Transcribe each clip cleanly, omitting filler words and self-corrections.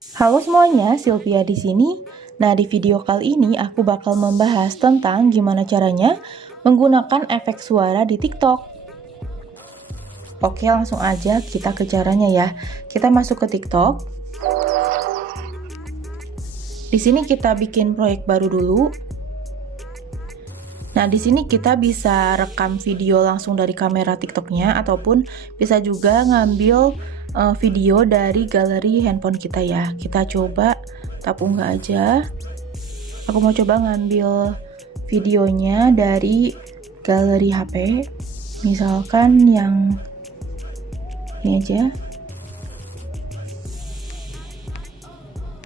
Halo semuanya, Sylvia di sini. Nah, di video kali ini aku bakal membahas tentang gimana caranya menggunakan efek suara di TikTok. Oke, langsung aja kita ke caranya ya. Kita masuk ke TikTok. Di sini kita bikin proyek baru dulu. Nah, di sini kita bisa rekam video langsung dari kamera TikToknya ataupun bisa juga ngambil video dari galeri handphone kita ya. Kita coba tap unggah aja. Aku mau coba ngambil videonya dari galeri HP. Misalkan yang ini aja.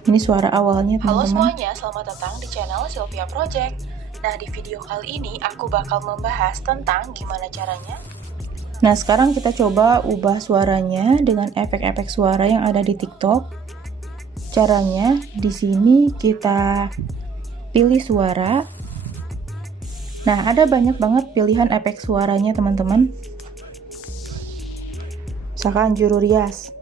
Ini suara awalnya, teman-teman. Halo semuanya, selamat datang di channel Sylvia Project. Nah, di video kali ini aku bakal membahas tentang gimana caranya. Nah, sekarang kita coba ubah suaranya dengan efek-efek suara yang ada di TikTok. Caranya di sini kita pilih suara. Nah, ada banyak banget pilihan efek suaranya, teman-teman. Misalkan juru rias.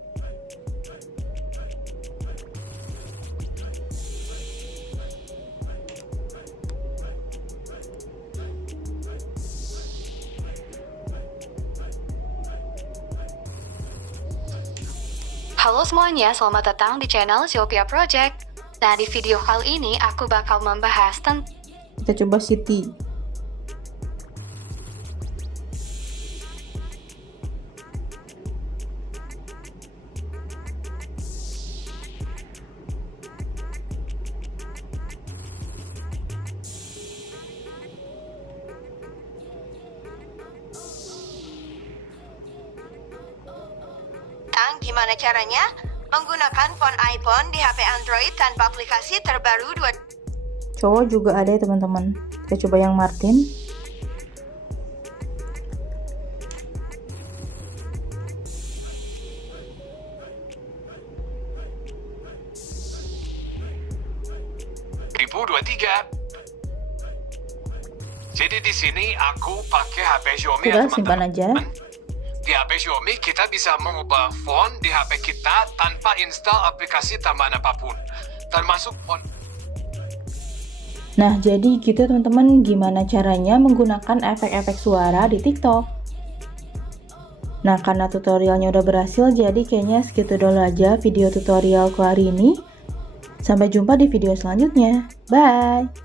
Halo semuanya, selamat datang di channel Sylvia Project. Nah, di video kali ini aku bakal membahas tentang Kita coba Siti. gimana caranya menggunakan phone iPhone di HP Android tanpa aplikasi terbaru Cowok juga ada ya, teman-teman. Kita coba yang Martin. Jadi di sini aku pakai HP Xiaomi. Sudah, simpan aja. Di HP Xiaomi kita bisa mengubah font di HP kita tanpa install aplikasi tambahan apapun, termasuk font. Nah, jadi gitu teman-teman gimana caranya menggunakan efek-efek suara di TikTok. Nah, karena tutorialnya udah berhasil, jadi kayaknya segitu dulu aja video tutorialku hari ini. Sampai jumpa di video selanjutnya. Bye!